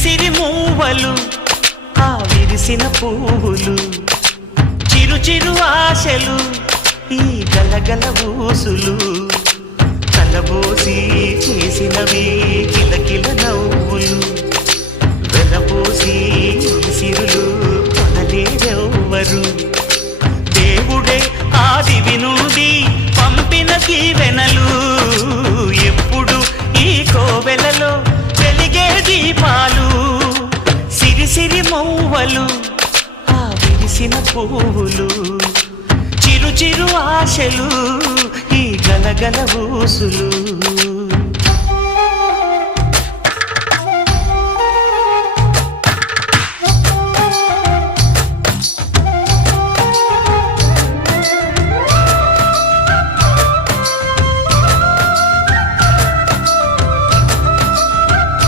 సిరి మూవలు ఆ విరిసిన పువ్వులు చిరు చిరు ఆశలు ఈ గలగల ఊసులు కలబోసి చేసినవి కిలకిల నవ్వులు వెలబోసి సిరులు కొనలేరెవ్వరు దేవుడే ఆదివి నుండి పంపిన దీవెనలు ఎప్పుడు ఈ కోవెలలో వెలిగే దీపాలు సిరి సిరి మౌవలు ఆ విరిసిన పువ్వులు చిరు చిరు ఆశలు ఈ గలగల ఊసులు